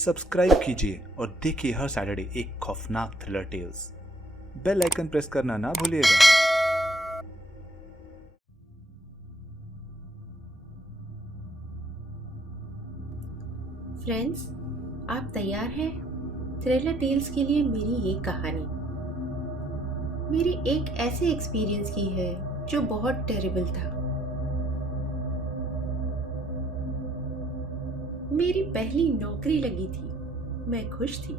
Subscribe कीजिए और देखिए हर सैटरडे एक खौफनाक thriller tales. Bell icon press करना ना भूलिएगा। फ्रेंड्स, आप तैयार हैं थ्रिलर टेल्स के लिए? मेरी एक कहानी मेरी एक ऐसे एक्सपीरियंस की है जो बहुत टेरिबल था। मेरी पहली नौकरी लगी थी। मैं खुश थी,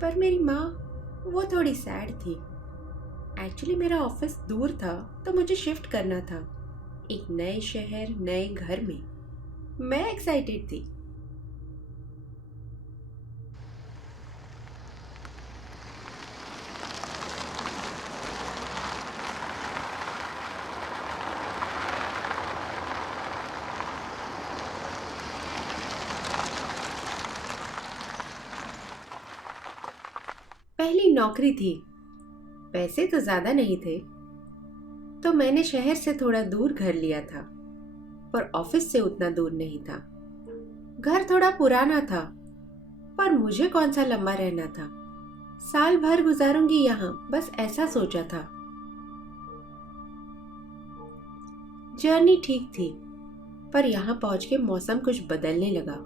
पर मेरी माँ वो थोड़ी सैड थी। एक्चुअली मेरा ऑफिस दूर था, तो मुझे शिफ्ट करना था एक नए शहर, नए घर में। मैं एक्साइटेड थी। पहली नौकरी थी, पैसे तो ज्यादा नहीं थे, तो मैंने शहर से थोड़ा दूर घर लिया था, पर ऑफिस से उतना दूर नहीं था। घर थोड़ा पुराना था, पर मुझे कौन सा लंबा रहना था। साल भर गुजारूंगी यहाँ, बस ऐसा सोचा था। जर्नी ठीक थी, पर यहाँ पहुंच के मौसम कुछ बदलने लगा।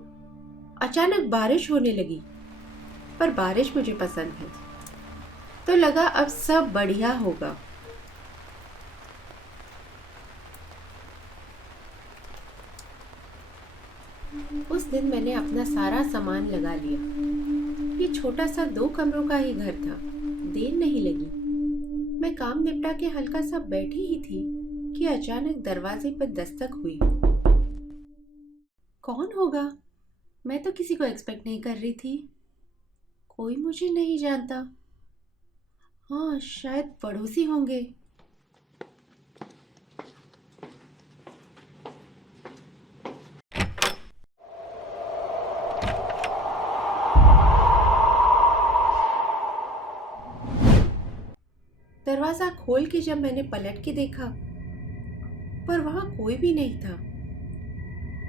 अचानक बारिश होने लगी, पर बारिश मुझे पसंद है, तो लगा अब सब बढ़िया होगा। उस दिन मैंने अपना सारा सामान लगा लिया। ये छोटा सा 2 कमरों का ही घर था। देर नहीं लगी। मैं काम निपटा के हल्का सा बैठी ही थी कि अचानक दरवाजे पर दस्तक हुई। कौन होगा? मैं तो किसी को एक्सपेक्ट नहीं कर रही थी। कोई मुझे नहीं जानता। हाँ, शायद पड़ोसी होंगे। दरवाजा खोल के जब मैंने पलट के देखा, पर वहां कोई भी नहीं था।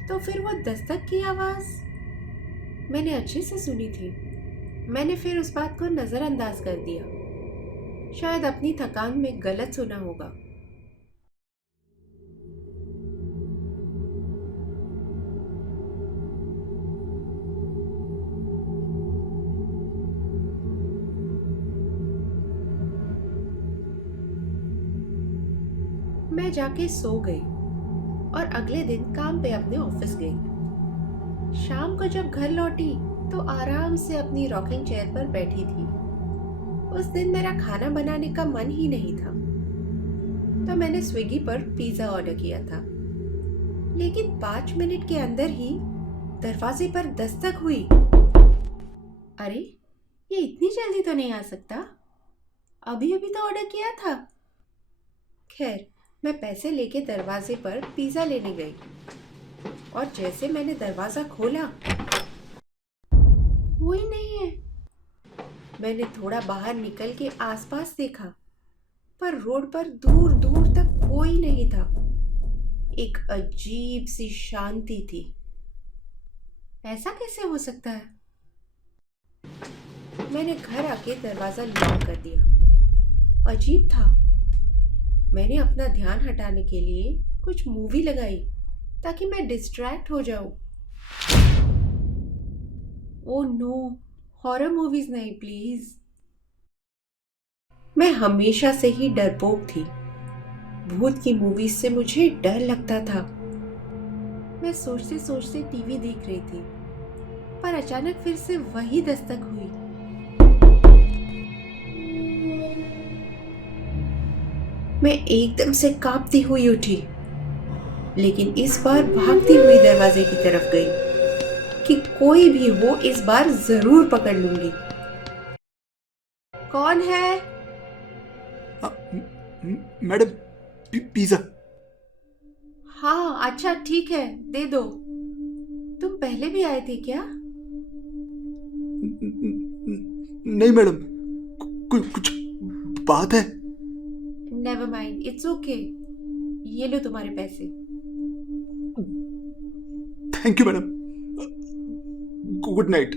तो फिर वो दस्तक की आवाज मैंने अच्छे से सुनी थी। मैंने फिर उस बात को नजरअंदाज कर दिया। शायद अपनी थकान में गलत सुना होगा। मैं जाके सो गई और अगले दिन काम पे अपने ऑफिस गई। शाम को जब घर लौटी तो आराम से अपनी रॉकिंग चेयर पर बैठी थी। उस दिन मेरा खाना बनाने का मन ही नहीं था, तो मैंने स्विगी पर पिज्जा ऑर्डर किया था। लेकिन 5 मिनट के अंदर ही दरवाजे पर दस्तक हुई। अरे, ये इतनी जल्दी तो नहीं आ सकता। अभी अभी तो ऑर्डर किया था। खैर, मैं पैसे लेके दरवाजे पर पिज्जा लेने गई और जैसे मैंने दरवाजा खोला, कोई नहीं है। मैंने थोड़ा बाहर निकल के आसपास देखा, पर रोड पर दूर दूर तक कोई नहीं था। एक अजीब सी शांति थी। ऐसा कैसे हो सकता है? मैंने घर आके दरवाजा लॉक कर दिया। अजीब था। मैंने अपना ध्यान हटाने के लिए कुछ मूवी लगाई ताकि मैं डिस्ट्रैक्ट हो जाऊं। ओह नो, हॉरर मूवीज नहीं प्लीज। मैं हमेशा से ही डरपोक थी। भूत की मूवीज से मुझे डर लगता था। मैं सोचते सोचते टीवी देख रही थी, पर अचानक फिर से वही दस्तक हुई। मैं एकदम से कांपती हुई उठी, लेकिन इस बार भागती हुई दरवाजे की तरफ गई कि कोई भी हो, इस बार जरूर पकड़ लूंगी। कौन है? Madam, pizza. हाँ, अच्छा ठीक है, दे दो। तुम पहले भी आए थे क्या? नहीं मैडम, कुछ बात है? Never mind, it's okay. ये लो तुम्हारे पैसे। Thank you madam. Good night.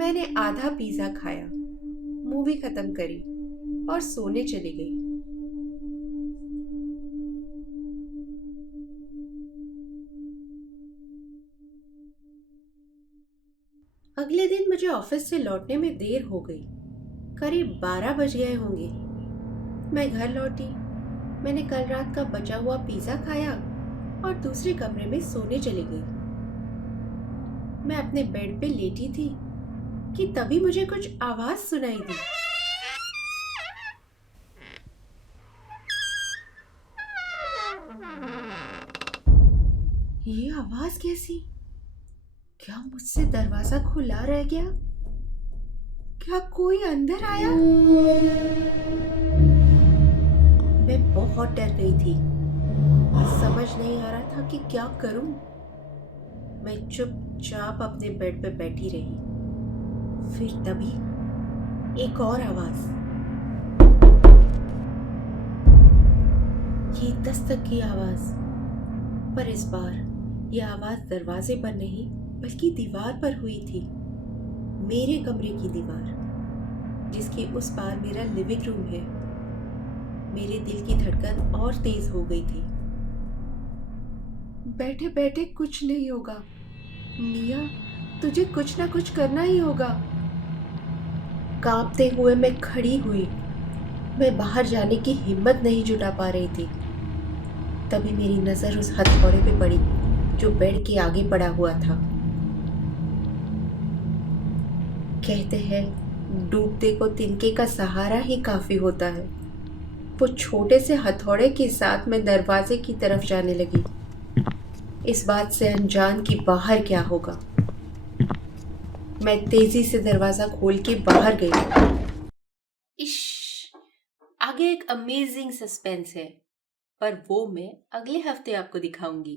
मैंने आधा पिज्जा खाया, मूवी खत्म करी और सोने चली गई। अगले दिन मुझे ऑफिस से लौटने में देर हो गई। करीब 12 बज गए होंगे। मैं घर लौटी। मैंने कल रात का बचा हुआ पिज्जा खाया और दूसरे कमरे में सोने चली गई। मैं अपने बेड पे लेटी थी कि तभी मुझे कुछ आवाज सुनाई दी। ये आवाज कैसी? क्या मुझसे दरवाजा खुला रह गया? क्या कोई अंदर आया? मैं बहुत डर गई थी। समझ नहीं आ रहा था कि क्या करूं। मैं चुपचाप अपने बेड पे बैठी रही। फिर तभी एक और आवाज। ये दस्तक की आवाज, पर इस बार यह आवाज दरवाजे पर नहीं बल्कि दीवार पर हुई थी। मेरे कमरे की दीवार, जिसके उस पार मेरा लिविंग रूम है। मेरे दिल की धड़कन और तेज हो गई थी। बैठे बैठे कुछ नहीं होगा मिया, तुझे कुछ ना कुछ करना ही होगा। कांपते हुए मैं खड़ी हुई। मैं बाहर जाने की हिम्मत नहीं जुटा पा रही थी। तभी मेरी नजर उस हथौड़े पे पड़ी जो बेड के आगे पड़ा हुआ था। कहते हैं डूबते को तिनके का सहारा ही काफी होता है। वो छोटे से हथौड़े के साथ मैं दरवाजे की तरफ जाने लगी, इस बात से अनजान कि बाहर क्या होगा। मैं तेजी से दरवाजा खोल के बाहर गई। इश, आगे एक अमेजिंग सस्पेंस है, पर वो मैं अगले हफ्ते आपको दिखाऊंगी।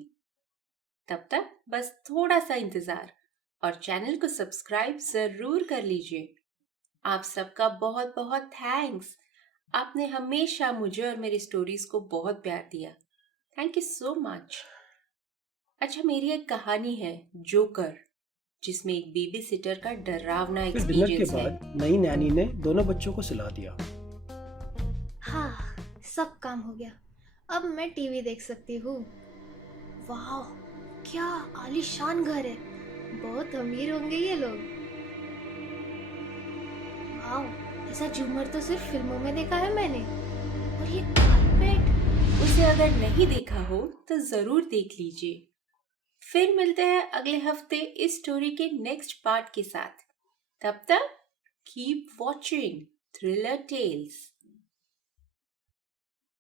तब तक बस थोड़ा सा इंतजार और चैनल को सब्सक्राइब जरूर कर लीजिए। आप सबका बहुत बहुत थैंक्स। आपने हमेशा मुझे और मेरी स्टोरीज को बहुत प्यार दिया। Thank you so much. अच्छा, मेरी एक कहानी है, जोकर, जिसमें एक बेबी सिटर का डरावना फिर डिनर के एक्सपीरियंस है। बाद नई नैनी ने दोनों बच्चों को सुला दिया। हाँ, सब काम हो गया। अब मैं टीवी देख सकती हूँ। वाह, क्या आलीशान घर है। बहुत अमीर होंगे ये लोग। वाह, ऐसा झूमर तो सिर्फ फिल्मों में देखा है मैंने। और ये कारपेट। उसे अगर नहीं देखा हो तो जरूर देख लीजिए। फिर मिलते हैं अगले हफ्ते इस स्टोरी के नेक्स्ट पार्ट के साथ। तब तक कीप वॉचिंग थ्रिलर टेल्स।